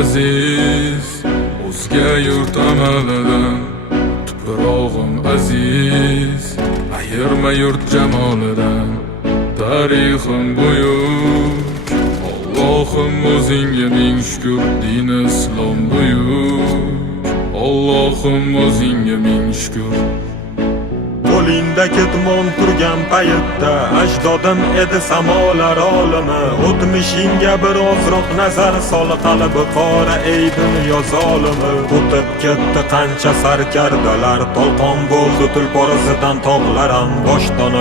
aziz, o'zga yurt amalidan. Tuprog'im aziz, ayirma yurt jamolidan. Tarixim buyuk, Allohim o'zingga ming shukr. Din islom buyuk, Allohim o'zingga ming shukr. Qo'lingda ketmon turgan paytda ajdodim edi samolar olimi. O'tmishingga birozroq nazar sol, qalbi qora ey dunyo zolimi. O'tib ketdi qancha sarkardalar, tolqon bo'ldi tulpor izidan tog'lar ham boshdan